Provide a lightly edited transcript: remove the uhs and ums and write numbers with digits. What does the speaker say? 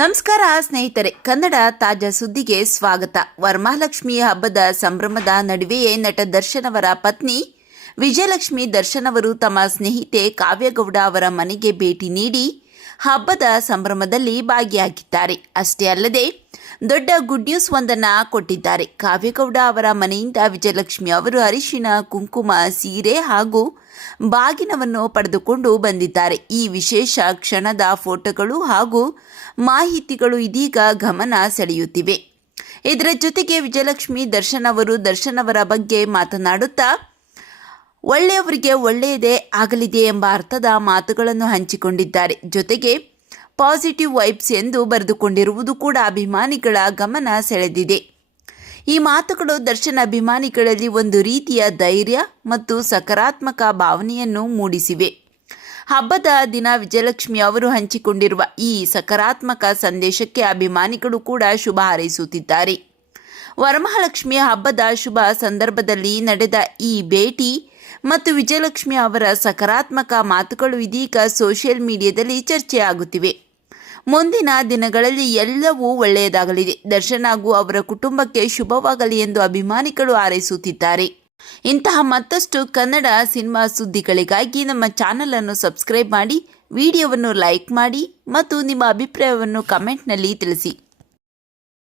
ನಮಸ್ಕಾರ ಸ್ನೇಹಿತರೆ, ಕನ್ನಡ ತಾಜಾ ಸುದ್ದಿಗೆ ಸ್ವಾಗತ. ವರಮಹಾಲಕ್ಷ್ಮಿ ಹಬ್ಬದ ಸಂಭ್ರಮದ ನಡುವೆಯೇ ನಟ ದರ್ಶನ್ ಅವರ ಪತ್ನಿ ವಿಜಯಲಕ್ಷ್ಮಿ ದರ್ಶನ್ ಅವರು ತಮ್ಮ ಸ್ನೇಹಿತೆ ಕಾವ್ಯಗೌಡ ಅವರ ಮನೆಗೆ ಭೇಟಿ ನೀಡಿ ಹಬ್ಬದ ಸಂಭ್ರಮದಲ್ಲಿ ಭಾಗಿಯಾಗಿದ್ದಾರೆ. ಅಷ್ಟೇ ಅಲ್ಲದೆ ದೊಡ್ಡ ಗುಡ್ ನ್ಯೂಸ್ ಒಂದನ್ನು ಕೊಟ್ಟಿದ್ದಾರೆ. ಕಾವ್ಯಗೌಡ ಅವರ ಮನೆಯಿಂದ ವಿಜಯಲಕ್ಷ್ಮಿ ಅವರು ಅರಿಶಿನ, ಕುಂಕುಮ, ಸೀರೆ ಹಾಗೂ ಬಾಗಿನವನ್ನು ಪಡೆದುಕೊಂಡು ಬಂದಿದ್ದಾರೆ. ಈ ವಿಶೇಷ ಕ್ಷಣದ ಫೋಟೋಗಳು ಹಾಗೂ ಮಾಹಿತಿಗಳು ಇದೀಗ ಗಮನ ಸೆಳೆಯುತ್ತಿವೆ. ಇದರ ಜೊತೆಗೆ ವಿಜಯಲಕ್ಷ್ಮಿ ದರ್ಶನ್ ಅವರ ಬಗ್ಗೆ ಮಾತನಾಡುತ್ತಾ ಒಳ್ಳೆಯವರಿಗೆ ಒಳ್ಳೆಯದೇ ಆಗಲಿದೆ ಎಂಬ ಅರ್ಥದ ಮಾತುಗಳನ್ನು ಹಂಚಿಕೊಂಡಿದ್ದಾರೆ. ಜೊತೆಗೆ ಪಾಸಿಟಿವ್ ವೈಬ್ಸ್ ಎಂದು ಬರೆದುಕೊಂಡಿರುವುದು ಕೂಡ ಅಭಿಮಾನಿಗಳ ಗಮನ ಸೆಳೆದಿದೆ. ಈ ಮಾತುಗಳು ದರ್ಶನ್ ಅಭಿಮಾನಿಗಳಲ್ಲಿ ಒಂದು ರೀತಿಯ ಧೈರ್ಯ ಮತ್ತು ಸಕಾರಾತ್ಮಕ ಭಾವನೆಯನ್ನು ಮೂಡಿಸಿವೆ. ಹಬ್ಬದ ದಿನ ವಿಜಯಲಕ್ಷ್ಮಿ ಅವರು ಹಂಚಿಕೊಂಡಿರುವ ಈ ಸಕಾರಾತ್ಮಕ ಸಂದೇಶಕ್ಕೆ ಅಭಿಮಾನಿಗಳು ಕೂಡ ಶುಭ ಹಾರೈಸುತ್ತಿದ್ದಾರೆ. ವರಮಹಾಲಕ್ಷ್ಮಿ ಹಬ್ಬದ ಶುಭ ಸಂದರ್ಭದಲ್ಲಿ ನಡೆದ ಈ ಭೇಟಿ ಮತ್ತು ವಿಜಯಲಕ್ಷ್ಮಿ ಅವರ ಸಕಾರಾತ್ಮಕ ಮಾತುಗಳು ಇದೀಗ ಸೋಷಿಯಲ್ ಮೀಡಿಯಾದಲ್ಲಿ ಚರ್ಚೆಯಾಗುತ್ತಿವೆ. ಮುಂದಿನ ದಿನಗಳಲ್ಲಿ ಎಲ್ಲವೂ ಒಳ್ಳೆಯದಾಗಲಿದೆ, ದರ್ಶನ್ ಹಾಗೂ ಅವರ ಕುಟುಂಬಕ್ಕೆ ಶುಭವಾಗಲಿ ಎಂದು ಅಭಿಮಾನಿಗಳು ಹಾರೈಸುತ್ತಿದ್ದಾರೆ. ಇಂತಹ ಮತ್ತಷ್ಟು ಕನ್ನಡ ಸಿನಿಮಾ ಸುದ್ದಿಗಳಿಗಾಗಿ ನಮ್ಮ ಚಾನಲನ್ನು ಸಬ್ಸ್ಕ್ರೈಬ್ ಮಾಡಿ, ವಿಡಿಯೋವನ್ನು ಲೈಕ್ ಮಾಡಿ ಮತ್ತು ನಿಮ್ಮ ಅಭಿಪ್ರಾಯವನ್ನು ಕಮೆಂಟ್ನಲ್ಲಿ ತಿಳಿಸಿ.